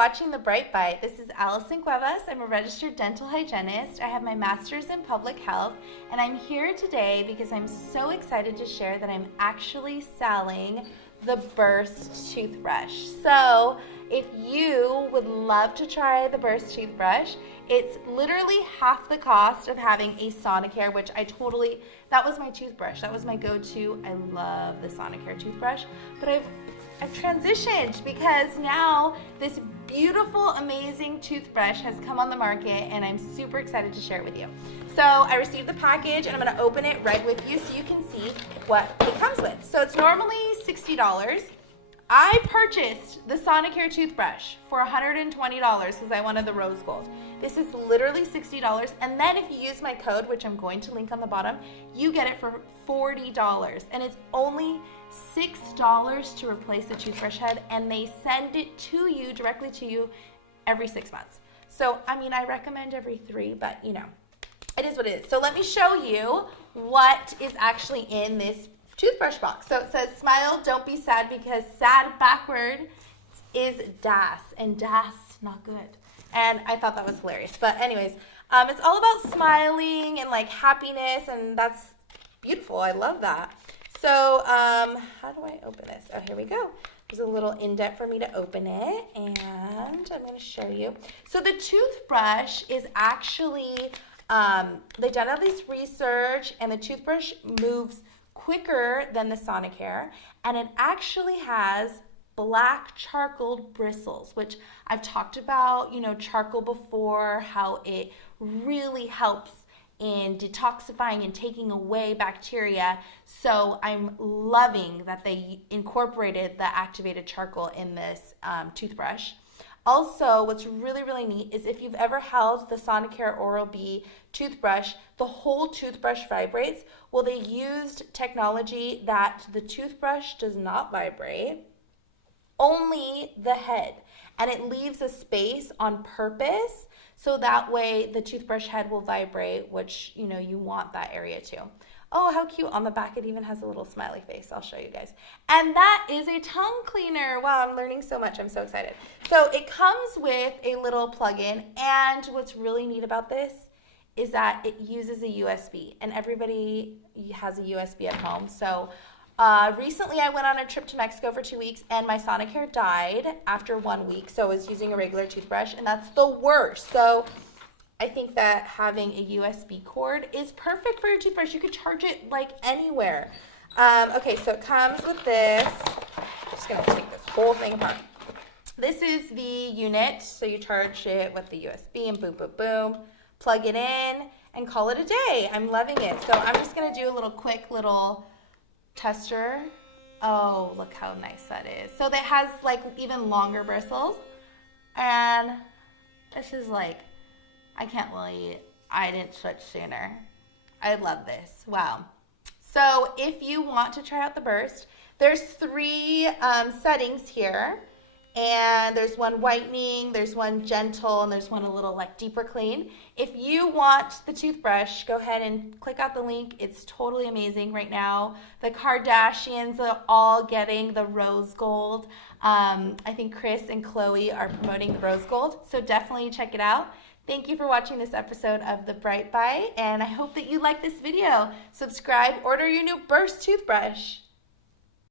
watching The Bright Bite. This is Allison Cuevas. I'm a registered dental hygienist. I have my master's in public health, and I'm here today because I'm so excited to share that I'm actually selling the Burst toothbrush. So if you would love to try the Burst toothbrush, it's literally half the cost of having a Sonicare, which that was my toothbrush. That was my go-to. I love the Sonicare toothbrush, but I've transitioned because now this beautiful, amazing toothbrush has come on the market and I'm super excited to share it with you. So I received the package and I'm gonna open it right with you so you can see what it comes with. So it's normally $60. I purchased the Sonicare toothbrush for $120 because I wanted the rose gold. This is literally $60, and then if you use my code, which I'm going to link on the bottom, you get it for $40, and it's only $6 to replace the toothbrush head, and they send it to you, directly to you, every 6 months. So, I mean, I recommend every 3, but you know, it is what it is. So let me show you what is actually in this toothbrush box. So it says, smile, don't be sad, because sad backward is das, and das, not good. And I thought that was hilarious. But anyways, it's all about smiling and like happiness, and that's beautiful. I love that. So how do I open this? Oh, here we go. There's a little indent for me to open it, and I'm going to show you. So the toothbrush is actually, they've done all this research, and the toothbrush moves quicker than the Sonicare, and it actually has black charcoal bristles, which I've talked about, you know, charcoal before, how it really helps in detoxifying and taking away bacteria. So I'm loving that they incorporated the activated charcoal in this toothbrush. Also, what's really, really neat is if you've ever held the Sonicare Oral-B toothbrush, the whole toothbrush vibrates. Well, they used technology that the toothbrush does not vibrate, only the head, and it leaves a space on purpose so that way the toothbrush head will vibrate, which, you know, you want that area too. Oh, how cute. On the back it even has a little smiley face. I'll show you guys. And that is a tongue cleaner. Wow, I'm learning so much. I'm so excited. So it comes with a little plug-in, and what's really neat about this is that it uses a USB, and everybody has a USB at home. So recently I went on a trip to Mexico for 2 weeks, and my Sonicare died after 1 week, so I was using a regular toothbrush, and that's the worst. So I think that having a USB cord is perfect for your toothbrush. You could charge it like anywhere. Okay, so it comes with this. I'm just gonna take this whole thing apart. This is the unit, so you charge it with the USB and boom, boom, boom. Plug it in and call it a day. I'm loving it. So I'm just gonna do a little quick little tester. Oh, look how nice that is. So that has like even longer bristles, and this is like, I can't believe I didn't switch sooner. I love this. Wow. So if you want to try out the Burst, there's 3 settings here, and there's one whitening, there's one gentle, and there's one a little like deeper clean. If you want the toothbrush, go ahead and click out the link. It's totally amazing right now. The Kardashians are all getting the rose gold. I think Chris and Chloe are promoting the rose gold, so definitely check it out. Thank you for watching this episode of The Bright Bite, and I hope that you like this video. Subscribe, order your new Burst toothbrush.